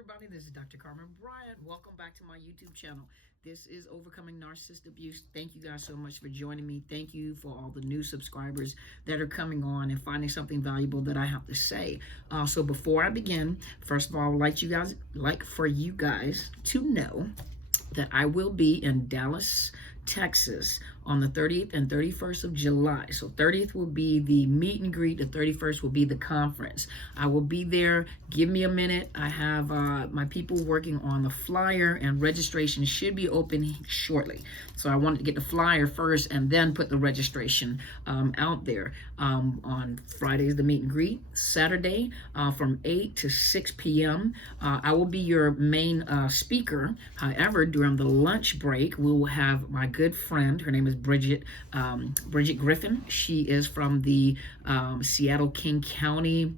everybody. This is Dr. Carmen Bryant. Welcome back to my YouTube channel. This is Overcoming Narcissist Abuse. Thank you guys so much for joining me. Thank you for all the new subscribers that are coming on and finding something valuable that I have to say. So before I begin, first of all, I would like for you guys to know that I will be in Dallas, Texas on the 30th and 31st of July. So 30th will be the meet and greet. The 31st will be the conference. I will be there. Give me a minute. I have my people working on the flyer, and registration should be open shortly. So I wanted to get the flyer first and then put the registration out there. On Friday is the meet and greet. Saturday from 8 to 6 p.m. I will be your main speaker. However, during the lunch break, we will have my good friend. Her name is Bridget Griffin. She is from the Seattle King County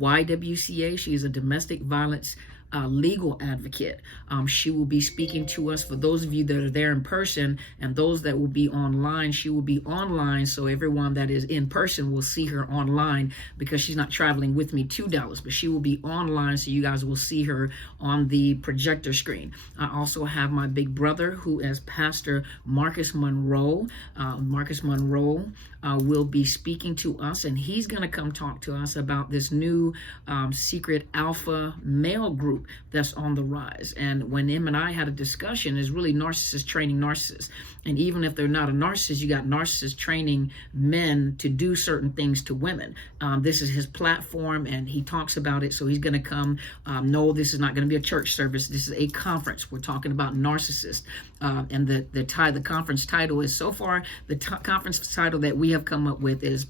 YWCA. She is a domestic violence legal advocate. She will be speaking to us. For those of you that are there in person and those that will be online, she will be online, so everyone that is in person will see her online because she's not traveling with me to Dallas, but she will be online, so you guys will see her on the projector screen. I also have my big brother, who is Pastor Marcus Monroe. Marcus Monroe will be speaking to us, and he's going to come talk to us about this new secret alpha male group that's on the rise. And when him and I had a discussion, is really narcissists training narcissists. And even if they're not a narcissist, you got narcissists training men to do certain things to women. This is his platform, and he talks about it. So he's going to come. No, this is not going to be a church service. This is a conference. We're talking about narcissists. And the conference title is, so far, the conference title that we have come up with is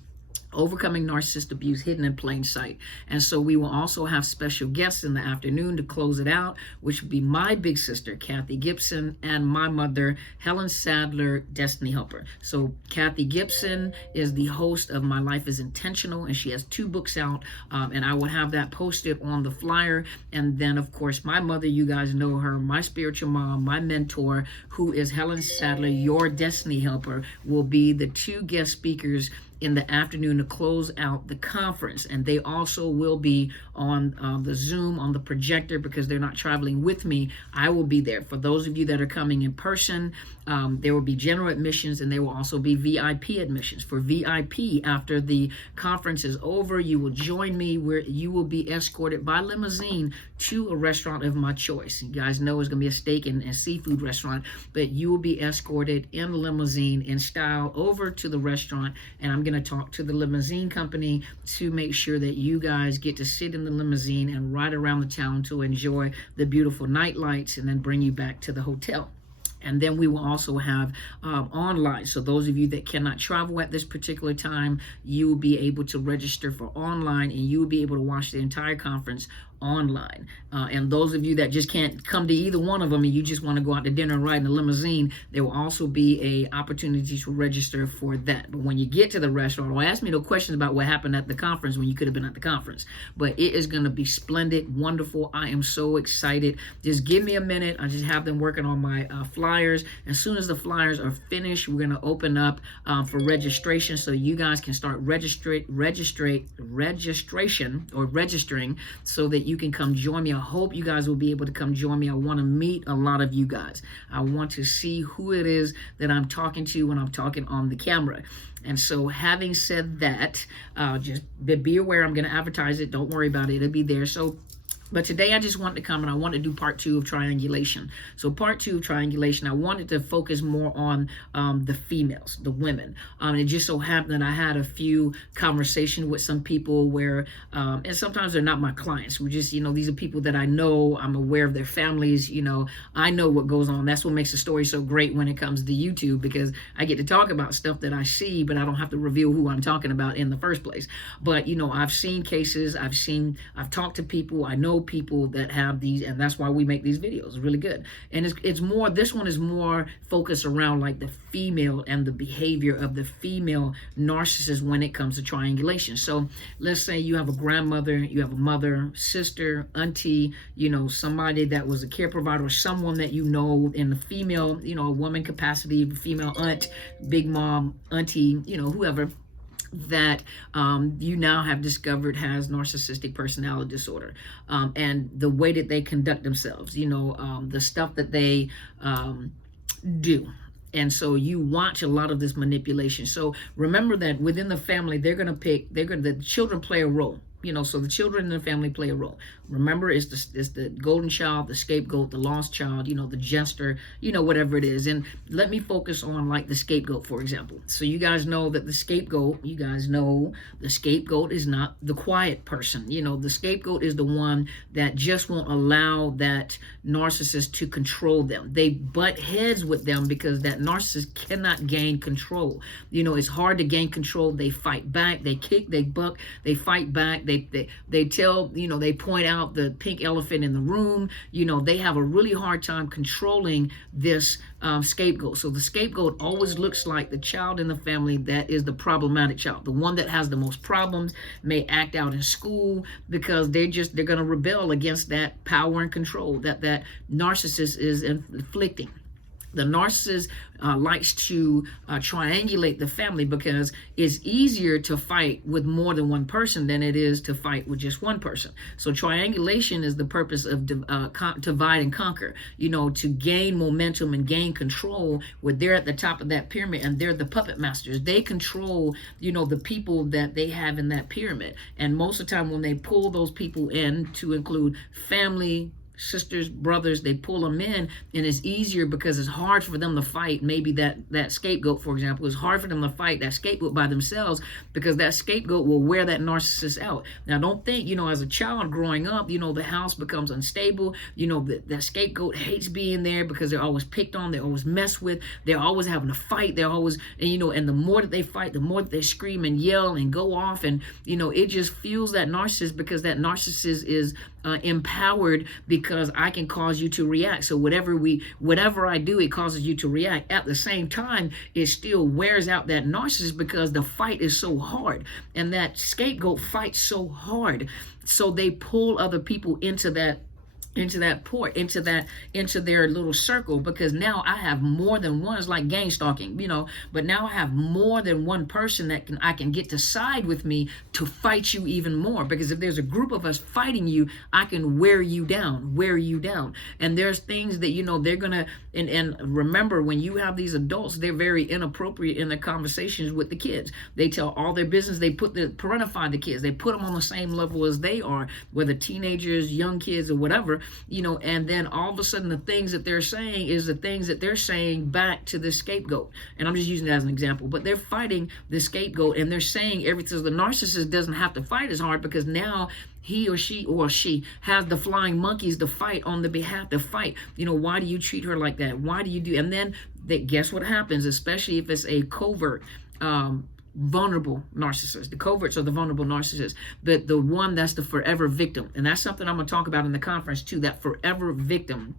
Overcoming Narcissist Abuse Hidden in Plain Sight. And so we will also have special guests in the afternoon to close it out, which will be my big sister, Kathy Gibson, and my mother, Helen Sadler, Destiny Helper. So Kathy Gibson is the host of My Life is Intentional, and she has 2 books out, and I will have that posted on the flyer. And then, of course, my mother, you guys know her, my spiritual mom, my mentor, who is Helen Sadler, your Destiny Helper, will be the 2 guest speakers in the afternoon to close out the conference. And they also will be on the Zoom, on the projector, because they're not traveling with me. I will be there. For those of you that are coming in person, there will be general admissions, and there will also be VIP admissions. For VIP, after the conference is over, you will join me where you will be escorted by limousine to a restaurant of my choice. You guys know it's going to be a steak and seafood restaurant, but you will be escorted in the limousine in style over to the restaurant, and I'm going to talk to the limousine company to make sure that you guys get to sit in the limousine and ride around the town to enjoy the beautiful night lights, and then bring you back to the hotel. And then we will also have online. So those of you that cannot travel at this particular time, you will be able to register for online, and you will be able to watch the entire conference online. And those of you that just can't come to either one of them, and you just want to go out to dinner and ride in a limousine, there will also be a opportunity to register for that. But when you get to the restaurant, or ask me no questions about what happened at the conference when you could have been at the conference. But it is going to be splendid, wonderful. I am so excited. Just give me a minute. I just have them working on my flyers. As soon as the flyers are finished, we're going to open up for registration, so you guys can start registering, so that you can come join me. I hope you guys will be able to come join me. I want to meet a lot of you guys. I want to see who it is that I'm talking to when I'm talking on the camera. And so, having said that, just be aware, I'm going to advertise it. Don't worry about it. It'll be there. So, but today I just wanted to come and I wanted to do part 2 of Triangulation. So part 2 of Triangulation, I wanted to focus more on the females, the women. It just so happened that I had a few conversations with some people where, and sometimes they're not my clients. We just, these are people that I know. I'm aware of their families. I know what goes on. That's what makes the story so great when it comes to YouTube, because I get to talk about stuff that I see, but I don't have to reveal who I'm talking about in the first place. But, I've seen cases. I've talked to people. I know people that have these, and that's why we make these videos. It's really good. And it's more, this one is more focused around like the female and the behavior of the female narcissist when it comes to triangulation. So let's say you have a grandmother, you have a mother, sister, auntie, somebody that was a care provider, or someone that in the female, a woman capacity, female aunt, big mom, auntie, whoever. that you now have discovered has narcissistic personality disorder, and the way that they conduct themselves, the stuff that they do. And so you watch a lot of this manipulation. So remember that within the family, the children play a role. So the children in the family play a role. Remember, it's the golden child, the scapegoat, the lost child, the jester, whatever it is. And let me focus on like the scapegoat, for example. So you guys know that the scapegoat is not the quiet person. The scapegoat is the one that just won't allow that narcissist to control them. They butt heads with them because that narcissist cannot gain control. It's hard to gain control. They fight back, they kick, they buck, they fight back, they tell, they point out the pink elephant in the room. They have a really hard time controlling this scapegoat. So the scapegoat always looks like the child in the family that is the problematic child, the one that has the most problems, may act out in school because they're going to rebel against that power and control that narcissist is inflicting. The narcissist likes to triangulate the family because it's easier to fight with more than one person than it is to fight with just one person. So triangulation is the purpose of divide and conquer, to gain momentum and gain control where they're at the top of that pyramid and they're the puppet masters. They control, the people that they have in that pyramid. And most of the time when they pull those people in, to include family, sisters, brothers, they pull them in, and it's easier because it's hard for them to fight. Maybe that scapegoat, for example, it's hard for them to fight that scapegoat by themselves because that scapegoat will wear that narcissist out. Now, don't think, as a child growing up, the house becomes unstable. That scapegoat hates being there because they're always picked on, they're always messed with, they're always having to fight, they're always, and the more that they fight, the more that they scream and yell and go off, and it just fuels that narcissist because that narcissist is empowered because I can cause you to react. So whatever I do, it causes you to react. At the same time, it still wears out that narcissist because the fight is so hard, and that scapegoat fights so hard. So they pull other people into their little circle, because now I have more than one. It's like gang stalking, but now I have more than one person that I can get to side with me to fight you even more, because if there's a group of us fighting you, I can wear you down. And there's things that they're gonna, and remember, when you have these adults, they're very inappropriate in their conversations with the kids. They tell all their business. They parentify the kids. They put them on the same level as they are, whether teenagers, young kids, or whatever. And then all of a sudden the things that they're saying is the things that they're saying back to the scapegoat. And I'm just using that as an example, but they're fighting the scapegoat, and they're saying everything. So the narcissist doesn't have to fight as hard because now he or she has the flying monkeys to fight on the behalf to fight. Why do you treat her like that? Why do you do? And then guess what happens, especially if it's a covert, vulnerable narcissist. The coverts are the vulnerable narcissist, but the one that's the forever victim. And that's something I'm going to talk about in the conference too, that forever victim.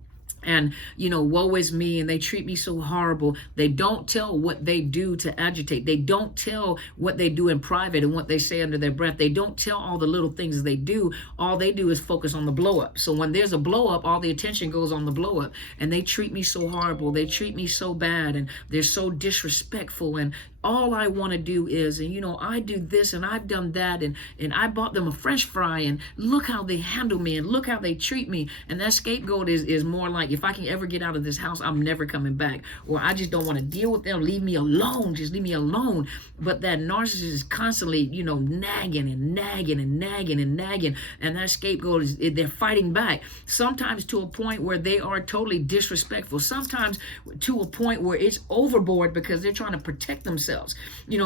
And woe is me, and they treat me so horrible. They don't tell what they do to agitate. They don't tell what they do in private and what they say under their breath. They don't tell all the little things they do. All they do is focus on the blow up. So when there's a blow up, all the attention goes on the blow up. And they treat me so horrible. They treat me so bad, and they're so disrespectful, and all I want to do is, and I do this and I've done that, and I bought them a French fry, and look how they handle me, and look how they treat me. And that scapegoat is more like, if I can ever get out of this house, I'm never coming back, or I just don't want to deal with them. Leave me alone. Just leave me alone. But that narcissist is constantly, nagging and nagging and nagging and nagging, and that scapegoat they're fighting back. Sometimes to a point where they are totally disrespectful. Sometimes to a point where it's overboard because they're trying to protect themselves.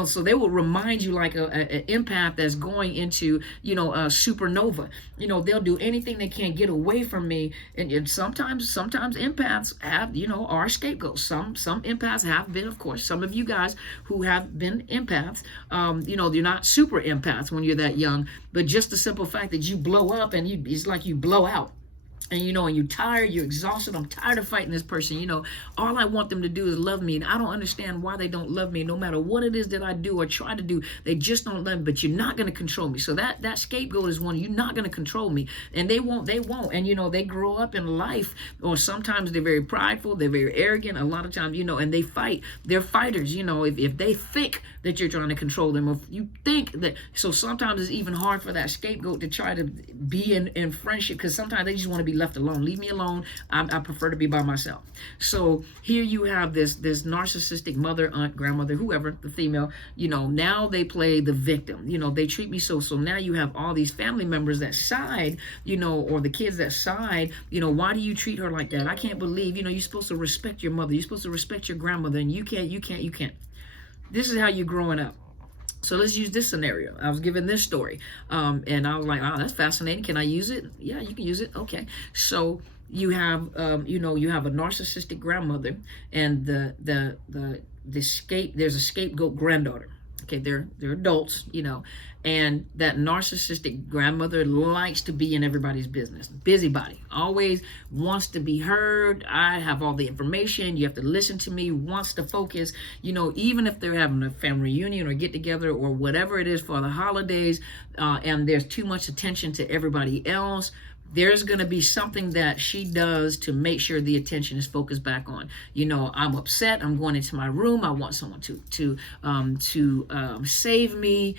So they will remind you like an empath that's going into, a supernova. They'll do anything they can get away from me. And sometimes empaths have, are scapegoats. Some empaths have been, of course. Some of you guys who have been empaths, you're not super empaths when you're that young, but just the simple fact that you blow up and it's like you blow out. and and you're tired, you're exhausted. I'm tired of fighting this person. All I want them to do is love me, and I don't understand why they don't love me. No matter what it is that I do or try to do, they just don't love me. But you're not going to control me. So that scapegoat is one. You're not going to control me, and they won't. And they grow up in life, or sometimes they're very prideful, they're very arrogant. A lot of times, and they fight. They're fighters. If they think that you're trying to control them, if you think that, so sometimes it's even hard for that scapegoat to try to be in friendship, because sometimes they just want to be left alone. Leave me alone. I prefer to be by myself. So here you have this narcissistic mother, aunt, grandmother, whoever, the female, now they play the victim. They treat me so now you have all these family members that side, or the kids that side, why do you treat her like that? I can't believe, you're supposed to respect your mother, you're supposed to respect your grandmother, and you can't. This is how you're growing up. So let's use this scenario. I was given this story, and I was like, "Oh, that's fascinating. Can I use it?" Yeah, you can use it. Okay. So you have, you have a narcissistic grandmother, and there's a scapegoat granddaughter. Okay, they're adults, and that narcissistic grandmother likes to be in everybody's business. Busybody, always wants to be heard. I have all the information. You have to listen to me. Wants to focus. Even if they're having a family reunion or get together or whatever it is for the holidays, and there's too much attention to everybody else, there's going to be something that she does to make sure the attention is focused back on. I'm upset. I'm going into my room. I want someone to save me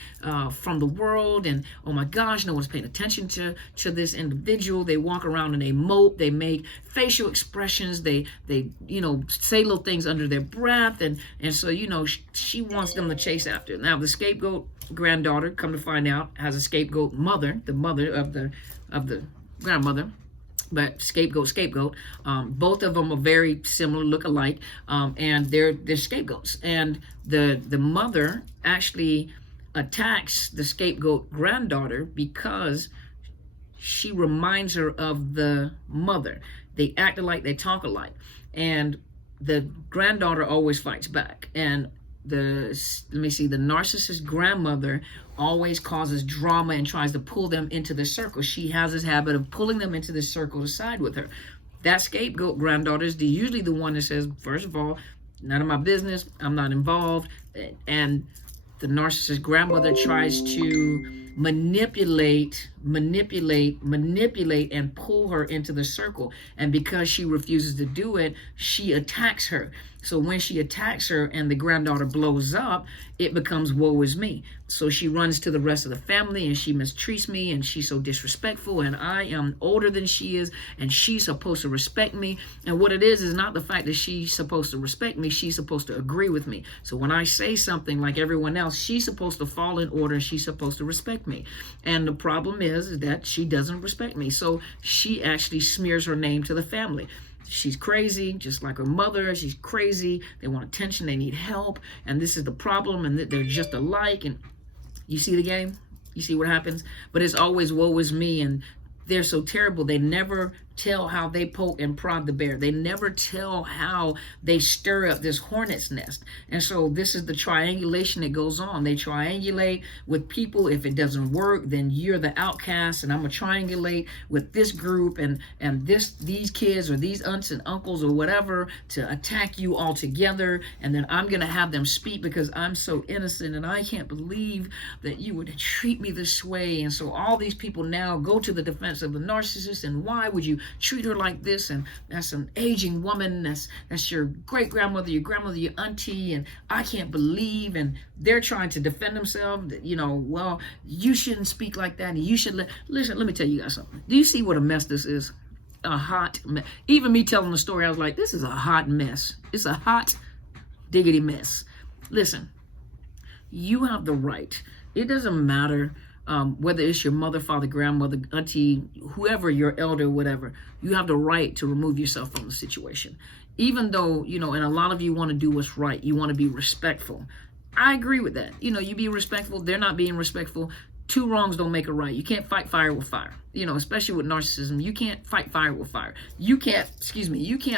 from the world. And oh my gosh, no one's paying attention to this individual. They walk around and they mope. They make facial expressions. They say little things under their breath. And so, she wants them to chase after. Now, the scapegoat granddaughter, come to find out, has a scapegoat mother, the mother of the grandmother, but scapegoat. Both of them are very similar, look alike, and they're scapegoats. And the mother actually attacks the scapegoat granddaughter because she reminds her of the mother. They act alike, they talk alike, and the granddaughter always fights back. And the narcissist grandmother always causes drama and tries to pull them into the circle. She has this habit of pulling them into the circle to side with her. That scapegoat granddaughter is usually the one that says, first of all, none of my business, I'm not involved. And the narcissist grandmother tries to manipulate and pull her into the circle. And because she refuses to do it, she attacks her. So when she attacks her and the granddaughter blows up, it becomes woe is me. So she runs to the rest of the family and she mistreats me and she's so disrespectful, and I am older than she is and she's supposed to respect me. And what it is not the fact that she's supposed to respect me, she's supposed to agree with me. So when I say something like everyone else, she's supposed to fall in order and she's supposed to respect me. And the problem is that she doesn't respect me. So she actually smears her name to the family. She's crazy, just like her mother. She's crazy. They want attention. They need help. And this is the problem. And they're just alike. And you see the game? You see what happens? But it's always woe is me. And they're so terrible. They never tell how they poke and prod the bear. They never tell how they stir up this hornet's nest. And so this is the triangulation that goes on. They triangulate with people. If it doesn't work, then you're the outcast, and I'm gonna triangulate with this group and these kids or these aunts and uncles or whatever to attack you all together. And then I'm gonna have them speak because I'm so innocent and I can't believe that you would treat me this way. And so all these people now go to the defense of the narcissist. And why would you treat her like this? And that's an aging woman, that's your great grandmother, your grandmother, your auntie, and I can't believe. And they're trying to defend themselves. Well, you shouldn't speak like that, and you should listen. Let me tell you guys something. Do you see what a mess this is? A hot mess. Even me telling the story, I was like, this is a hot mess. It's a hot diggity mess. Listen, you have the right. It doesn't matter whether it's your mother, father, grandmother, auntie, whoever, your elder, whatever, you have the right to remove yourself from the situation. Even though, and a lot of you want to do what's right. You want to be respectful. I agree with that. You be respectful. They're not being respectful. Two wrongs don't make a right. You can't fight fire with fire. Especially with narcissism, you can't fight fire with fire. You can't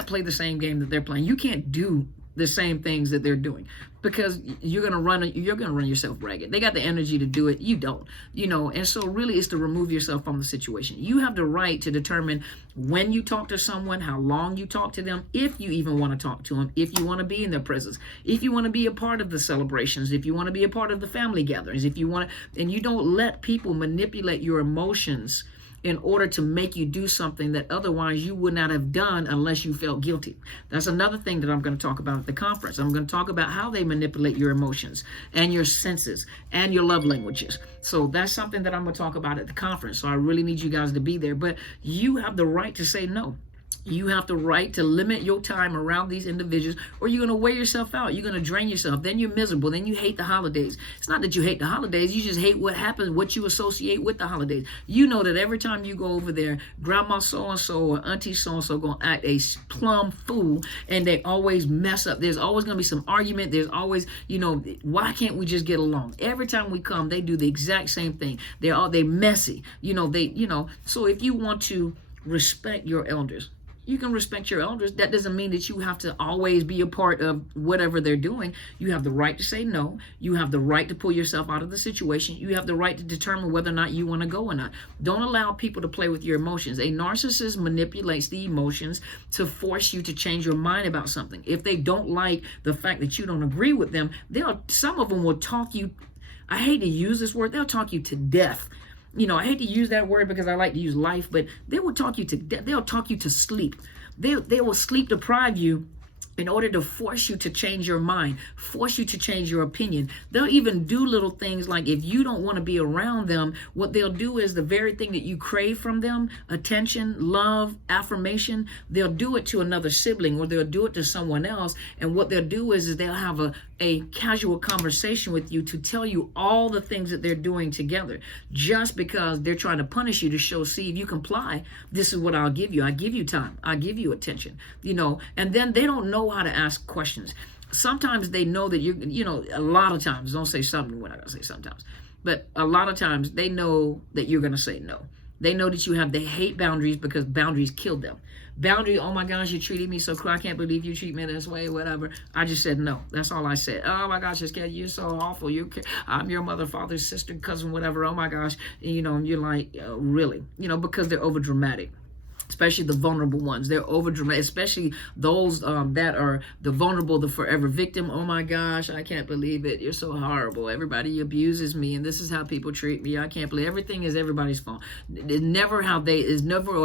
play the same game that they're playing. You can't do the same things that they're doing, because you're gonna run yourself ragged. They got the energy to do it, you don't, and so really it's to remove yourself from the situation. You have the right to determine when you talk to someone, how long you talk to them, if you even want to talk to them, if you want to be in their presence, if you want to be a part of the celebrations, if you want to be a part of the family gatherings, if you want to, and you don't let people manipulate your emotions in order to make you do something that otherwise you would not have done unless you felt guilty. That's another thing that I'm going to talk about at the conference. I'm going to talk about how they manipulate your emotions and your senses and your love languages. So that's something that I'm going to talk about at the conference. So I really need you guys to be there. But you have the right to say no. You have the right to limit your time around these individuals, or you're going to wear yourself out. You're going to drain yourself. Then you're miserable. Then you hate the holidays. It's not that you hate the holidays. You just hate what happens, what you associate with the holidays. You know that every time you go over there, grandma so-and-so or auntie so-and-so going to act a plumb fool, and they always mess up. There's always going to be some argument. There's always, why can't we just get along? Every time we come, they do the exact same thing. They messy. So if you want to respect your elders, you can respect your elders. That doesn't mean that you have to always be a part of whatever they're doing. You have the right to say no. You have the right to pull yourself out of the situation. You have the right to determine whether or not you want to go or not. Don't allow people to play with your emotions. A narcissist manipulates the emotions to force you to change your mind about something. If they don't like the fact that you don't agree with them, some of them will talk you, I hate to use this word, they'll talk you to death. I hate to use that word because I like to use life, but they will talk you to death. They'll talk you to sleep. They will sleep deprive you in order to force you to change your mind, force you to change your opinion. They'll even do little things like, if you don't want to be around them, what they'll do is the very thing that you crave from them, attention, love, affirmation, they'll do it to another sibling, or they'll do it to someone else. And what they'll do is they'll have a casual conversation with you to tell you all the things that they're doing together, just because they're trying to punish you to show, see, if you comply, this is what I'll give you. I give you time. I give you attention, and then they don't know how to ask questions. Sometimes they know that a lot of times, don't say something when I gotta say sometimes, but a lot of times they know that you're gonna say no. They know that they hate boundaries because boundaries kill them. Boundary, oh my gosh, you treated me so cruel. I can't believe you treat me this way, whatever. I just said no. That's all I said. Oh my gosh, you're so awful. I'm your mother, father, sister, cousin, whatever. Oh my gosh. And you're like, really? Because they're over dramatic. Especially the vulnerable ones. They're over dramatic, especially those that are the vulnerable, the forever victim. Oh my gosh, I can't believe it. You're so horrible. Everybody abuses me, and this is how people treat me. I can't believe everything is everybody's fault. It's never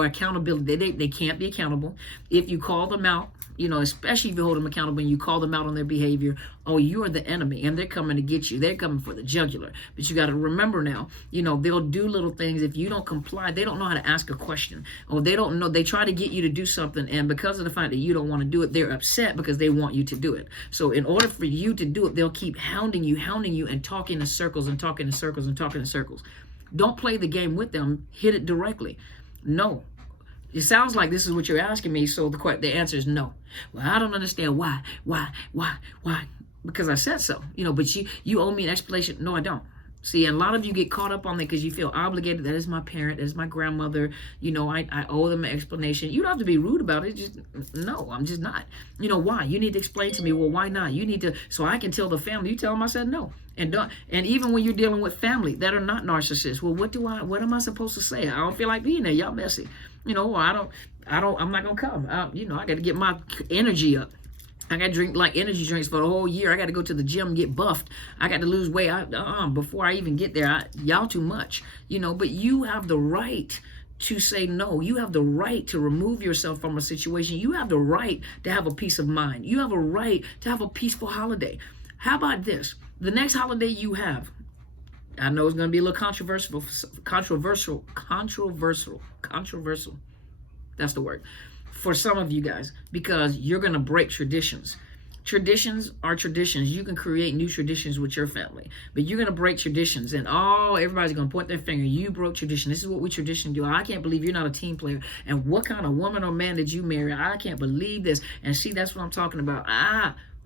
accountability. They can't be accountable. If you call them out, especially if you hold them accountable and you call them out on their behavior, oh, you are the enemy and they're coming to get you. They're coming for the jugular. But you got to remember now, they'll do little things. If you don't comply, they don't know how to ask a question, or they don't know. They try to get you to do something, and because of the fact that you don't want to do it, they're upset because they want you to do it. So in order for you to do it, they'll keep hounding you, and talking in circles and talking in circles and talking in circles. Don't play the game with them. Hit it directly. No. It sounds like this is what you're asking me, so the answer is no. Well, I don't understand why. Because I said so, but you owe me an explanation. No, I don't. See, and a lot of you get caught up on that because you feel obligated. That is my parent, that is my grandmother. I owe them an explanation. You don't have to be rude about it. Just, no, I'm just not. Why? You need to explain to me, well, why not? You need to, so I can tell the family. You tell them I said no. And even when you're dealing with family that are not narcissists, well, what am I supposed to say? I don't feel like being there. Y'all messy. I'm not going to come. I got to get my energy up. I got to drink like energy drinks for the whole year. I got to go to the gym and get buffed. I got to lose weight before I even get there. Y'all too much, but you have the right to say no. You have the right to remove yourself from a situation. You have the right to have a peace of mind. You have a right to have a peaceful holiday. How about this? The next holiday you have, I know it's going to be a little controversial. That's the word. For some of you guys, because you're going to break traditions. Traditions are traditions. You can create new traditions with your family, but you're going to break traditions, and everybody's going to point their finger. You broke tradition. This is what we tradition do. I can't believe you're not a team player. And what kind of woman or man did you marry? I can't believe this. And see, that's what I'm talking about.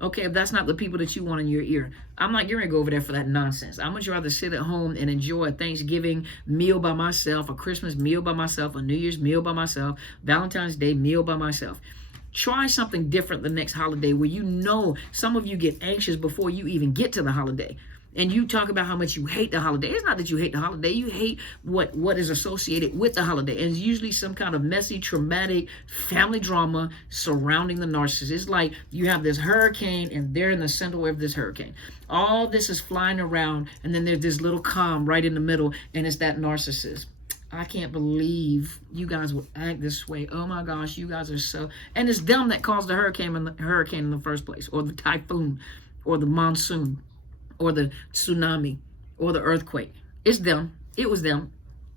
Okay, if that's not the people that you want in your ear, I'm not going to go over there for that nonsense. I'm much rather sit at home and enjoy a Thanksgiving meal by myself, a Christmas meal by myself, a New Year's meal by myself, Valentine's Day meal by myself. Try something different the next holiday where you know some of you get anxious before you even get to the holiday. And you talk about how much you hate the holiday. It's not that you hate the holiday. You hate what is associated with the holiday. And it's usually some kind of messy, traumatic family drama surrounding the narcissist. It's like you have this hurricane and they're in the center of this hurricane. All this is flying around, and then there's this little calm right in the middle, and it's that narcissist. I can't believe you guys would act this way. Oh my gosh, you guys are so... And it's them that caused the hurricane in the first place, or the typhoon, or the monsoon, or the tsunami, or the earthquake. It's them. It was them.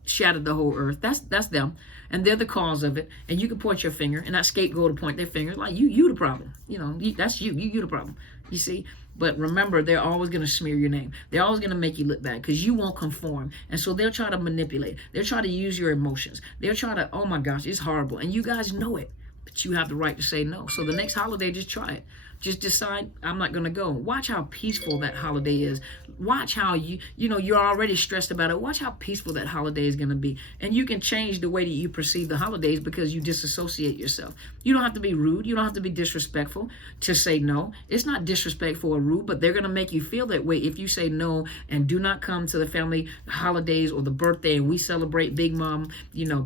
Shattered the whole earth. That's them. And they're the cause of it. And you can point your finger, and that scapegoat will point their finger like, you the problem. You know, that's you. You the problem. You see? But remember, they're always going to smear your name. They're always going to make you look bad because you won't conform. And so they'll try to manipulate. They'll try to use your emotions. They'll try to, oh my gosh, it's horrible. And you guys know it. But you have the right to say no. So the next holiday, just try it. Just decide, I'm not going to go. Watch how peaceful that holiday is. Watch how you're already stressed about it. Watch how peaceful that holiday is going to be. And you can change the way that you perceive the holidays because you disassociate yourself. You don't have to be rude. You don't have to be disrespectful to say no. It's not disrespectful or rude, but they're going to make you feel that way if you say no and do not come to the family holidays or the birthday and we celebrate Big Mom,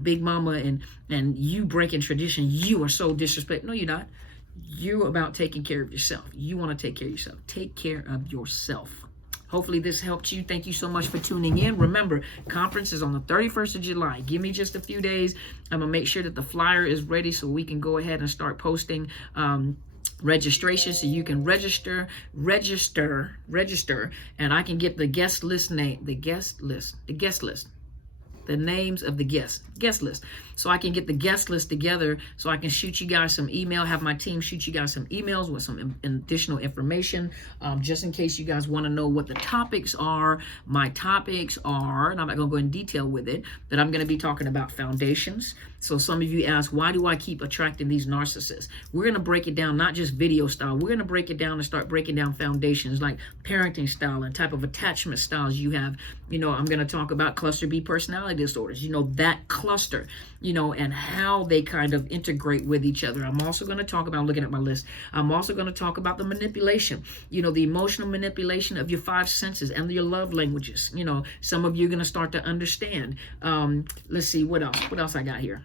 Big Mama, and you breaking tradition. You are so disrespectful. No, you're not. You're about taking care of yourself. You want to take care of yourself. Take care of yourself. Hopefully this helped you. Thank you so much for tuning in. Remember, conference is on the 31st of July. Give me just a few days. I'm going to make sure that the flyer is ready so we can go ahead and start posting registration, so you can register, and I can get the guest list, the names of the guest list, so I can get the guest list together, so I can shoot you guys some email, have my team shoot you guys some emails with some additional information, just in case you guys want to know what the topics are. My topics are, and I'm not going to go in detail with it, but I'm going to be talking about foundations. So some of you ask, why do I keep attracting these narcissists? We're going to break it down, not just video style. We're going to break it down and start breaking down foundations like parenting style and type of attachment styles you have. I'm going to talk about cluster B personality disorders, that cluster, and how they kind of integrate with each other. I'm also going to talk about, I'm looking at my list, I'm also going to talk about the manipulation, the emotional manipulation of your 5 senses and your love languages. Some of you are going to start to understand. Let's see, what else I got here.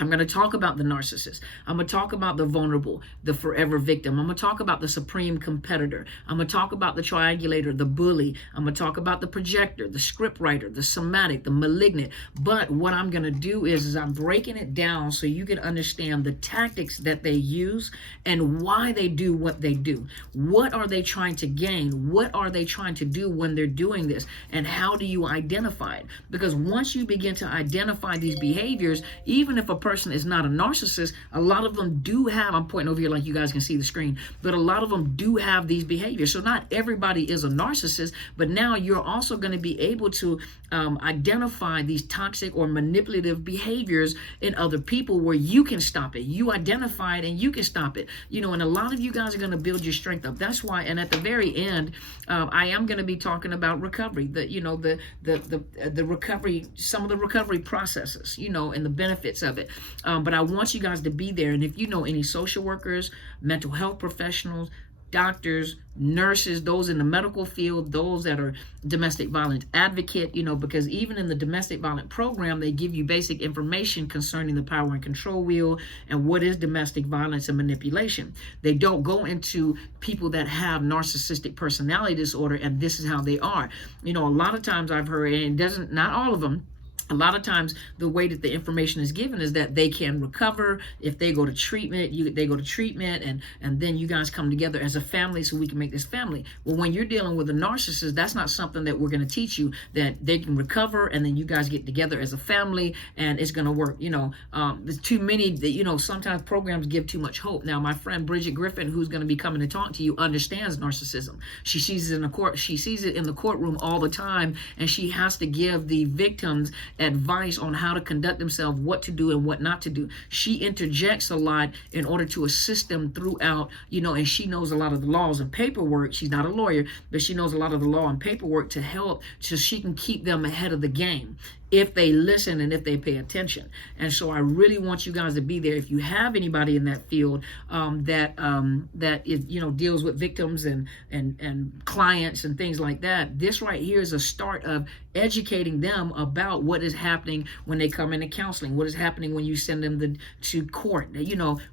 I'm going to talk about the narcissist. I'm going to talk about the vulnerable, the forever victim. I'm going to talk about the supreme competitor. I'm going to talk about the triangulator, the bully. I'm going to talk about the projector, the scriptwriter, the somatic, the malignant. But what I'm going to do is I'm breaking it down so you can understand the tactics that they use and why they do what they do. What are they trying to gain? What are they trying to do when they're doing this? And how do you identify it? Because once you begin to identify these behaviors, even if a person is not a narcissist, a lot of them do have, I'm pointing over here like you guys can see the screen, but a lot of them do have these behaviors. So not everybody is a narcissist, but now you're also going to be able to identify these toxic or manipulative behaviors in other people where you can stop it. You identify it and you can stop it. And a lot of you guys are going to build your strength up. That's why, and at the very end, I am going to be talking about recovery, the recovery, some of the recovery processes, and the benefits of it. But I want you guys to be there. And if you know any social workers, mental health professionals, doctors, nurses, those in the medical field, those that are domestic violence advocate, because even in the domestic violence program, they give you basic information concerning the power and control wheel and what is domestic violence and manipulation. They don't go into people that have narcissistic personality disorder and this is how they are. A lot of times I've heard, and it doesn't, not all of them, a lot of times the way that the information is given is that they can recover if they go to treatment. They go to treatment and then you guys come together as a family so we can make this family. Well, when you're dealing with a narcissist, that's not something that we're going to teach you, that they can recover and then you guys get together as a family and it's going to work. There's too many that, sometimes programs give too much hope. Now, my friend Bridget Griffin, who's going to be coming to talk to you, understands narcissism. She sees it in the court. She sees it in the courtroom all the time, and she has to give the victims advice on how to conduct themselves, what to do and what not to do. She interjects a lot in order to assist them throughout, and she knows a lot of the laws and paperwork. She's not a lawyer, but she knows a lot of the law and paperwork to help so she can keep them ahead of the game. if they listen and if they pay attention. And so I really want you guys to be there. If you have anybody in that field that is, deals with victims and clients and things like that, this right here is a start of educating them about what is happening when they come into counseling, what is happening when you send them to court,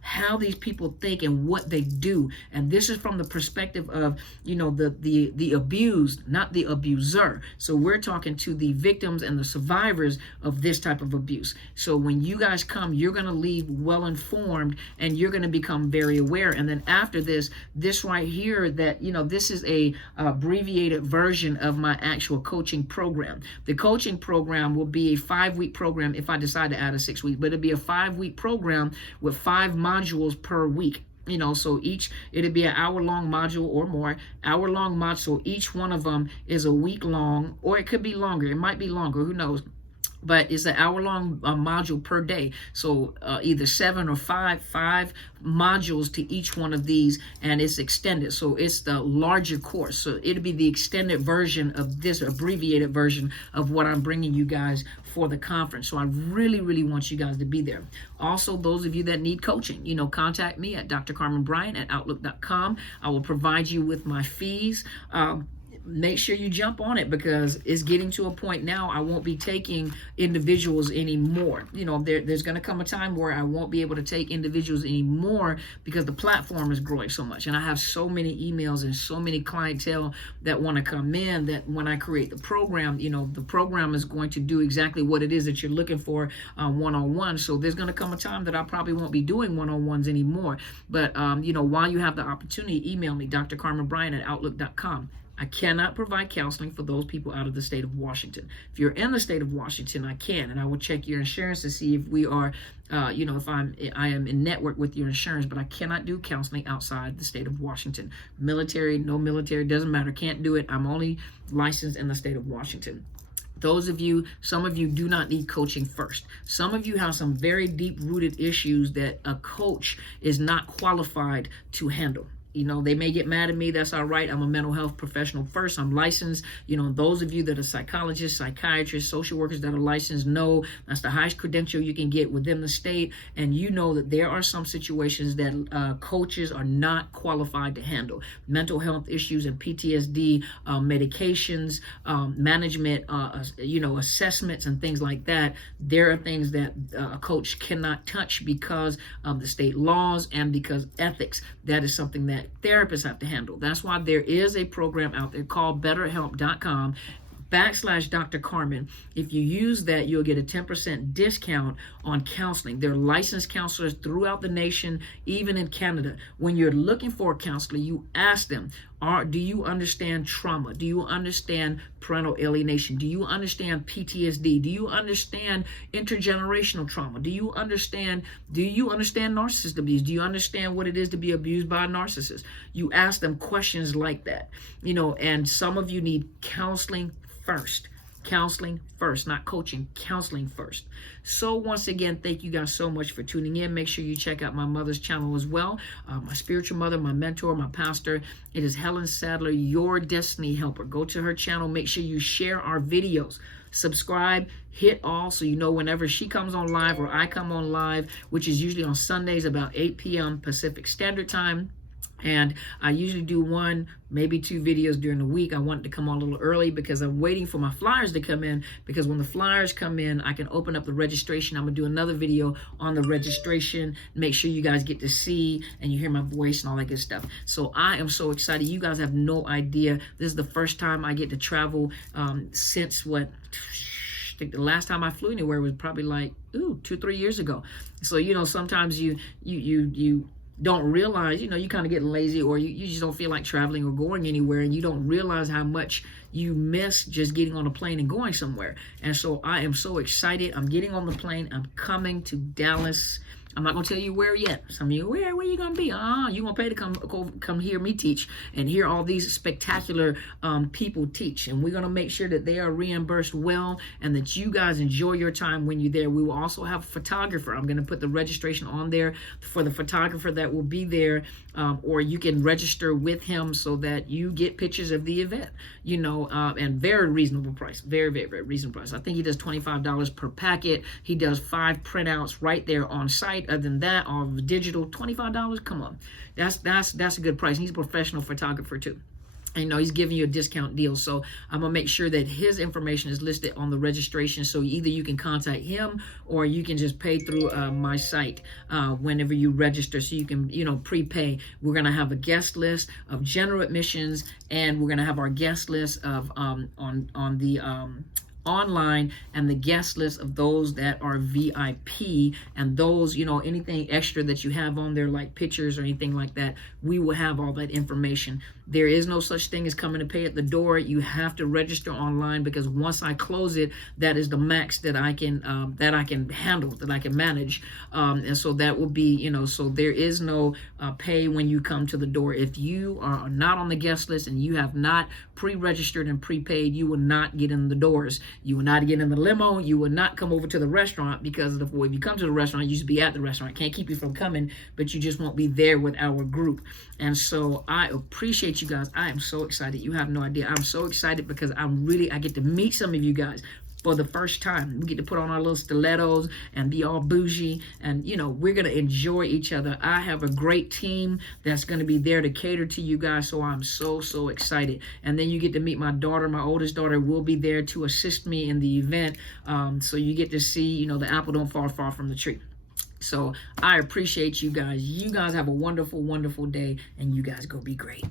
how these people think and what they do. And this is from the perspective of, the abused, not the abuser. So we're talking to the victims and the survivors of this type of abuse. So when you guys come, you're going to leave well informed, and you're going to become very aware. And then after this right here, that this is a abbreviated version of my actual coaching program. The coaching program will be a 5-week program if I decide to add a 6-week, but it'll be a 5-week program with 5 modules per week. So it'll be an hour-long module or more, hour-long module. So each one of them is a week long, or it could be longer. It might be longer, who knows? But it's an hour-long module per day. So either 7 or 5 modules to each one of these, and it's extended. So it's the larger course. So it'll be the extended version of this abbreviated version of what I'm bringing you guys for the conference. So I really, really want you guys to be there. Also, those of you that need coaching, contact me at drcarmenbryant@outlook.com. I will provide you with my fees. Make sure you jump on it, because it's getting to a point now I won't be taking individuals anymore. There's going to come a time where I won't be able to take individuals anymore, because the platform is growing so much, and I have so many emails and so many clientele that want to come in, that when I create the program, the program is going to do exactly what it is that you're looking for one-on-one. So there's going to come a time that I probably won't be doing one-on-ones anymore. But while you have the opportunity, email me, drcarmenbryant@outlook.com. I cannot provide counseling for those people out of the state of Washington. If you're in the state of Washington, I can, and I will check your insurance to see if we are, if I am in network with your insurance, but I cannot do counseling outside the state of Washington. Military, no military, doesn't matter, can't do it. I'm only licensed in the state of Washington. Some of you do not need coaching first. Some of you have some very deep-rooted issues that a coach is not qualified to handle. They may get mad at me. That's all right. I'm a mental health professional first. I'm licensed. Those of you that are psychologists, psychiatrists, social workers that are licensed know that's the highest credential you can get within the state. And you know that there are some situations that coaches are not qualified to handle. Mental health issues and PTSD, medications, management, assessments and things like that. There are things that a coach cannot touch because of the state laws and because ethics. That is something that therapists have to handle. That's why there is a program out there called BetterHelp.com/Dr. Carmen. If you use that, you'll get a 10% discount on counseling. There are licensed counselors throughout the nation, even in Canada. When you're looking for a counselor, you ask them, do you understand trauma? Do you understand parental alienation? Do you understand PTSD? Do you understand intergenerational trauma? Do you understand narcissist abuse? Do you understand what it is to be abused by a narcissist? You ask them questions like that, and some of you need counseling first. Counseling first, not coaching, counseling first. So once again, thank you guys so much for tuning in. Make sure you check out my mother's channel as well. My spiritual mother, my mentor, my pastor. It is Helen Sadler, your destiny helper. Go to her channel. Make sure you share our videos. Subscribe, hit all, so you know whenever she comes on live or I come on live, which is usually on Sundays about 8 p.m. Pacific Standard Time. And I usually do 1, maybe 2 videos during the week. I want it to come on a little early because I'm waiting for my flyers to come in, because when the flyers come in, I can open up the registration. I'm going to do another video on the registration, make sure you guys get to see and you hear my voice and all that good stuff. So I am so excited. You guys have no idea. This is the first time I get to travel since I think the last time I flew anywhere was probably like 2-3 years ago. So sometimes you don't realize, you kind of get lazy, or you just don't feel like traveling or going anywhere, and you don't realize how much you miss just getting on a plane and going somewhere. And so I am so excited. I'm getting on the plane. I'm coming to Dallas I'm not going to tell you where yet. Some of you, where you going to be? You're going to pay to come hear me teach and hear all these spectacular people teach. And we're going to make sure that they are reimbursed well and that you guys enjoy your time when you're there. We will also have a photographer. I'm going to put the registration on there for the photographer that will be there, or you can register with him so that you get pictures of the event, and very reasonable price. Very, very, very reasonable price. I think he does $25 per packet. He does 5 printouts right there on site. Other than that, all digital, $25. Come on, that's a good price. And he's a professional photographer too. And he's giving you a discount deal. So I'm gonna make sure that his information is listed on the registration. So either you can contact him or you can just pay through my site whenever you register. So you can prepay. We're gonna have a guest list of general admissions, and we're gonna have our guest list of on the online, and the guest list of those that are VIP, and those, anything extra that you have on there, like pictures or anything like that, we will have all that information. There is no such thing as coming to pay at the door. You have to register online, because once I close it, that is the max that I can handle, that I can manage. And so that will be, so there is no pay when you come to the door. If you are not on the guest list and you have not pre-registered and prepaid, you will not get in the doors. You will not get in the limo. You will not come over to the restaurant, because if you come to the restaurant, you should be at the restaurant. Can't keep you from coming, but you just won't be there with our group. And so I appreciate you guys. I am so excited. You have no idea. I'm so excited because I get to meet some of you guys for the first time. We get to put on our little stilettos and be all bougie, and we're going to enjoy each other. I have a great team that's going to be there to cater to you guys, so I'm so excited. And then you get to meet my daughter. My oldest daughter will be there to assist me in the event, so you get to see, the apple don't fall far from the tree. So I appreciate you guys. You guys have a wonderful, wonderful day, and you guys go be great.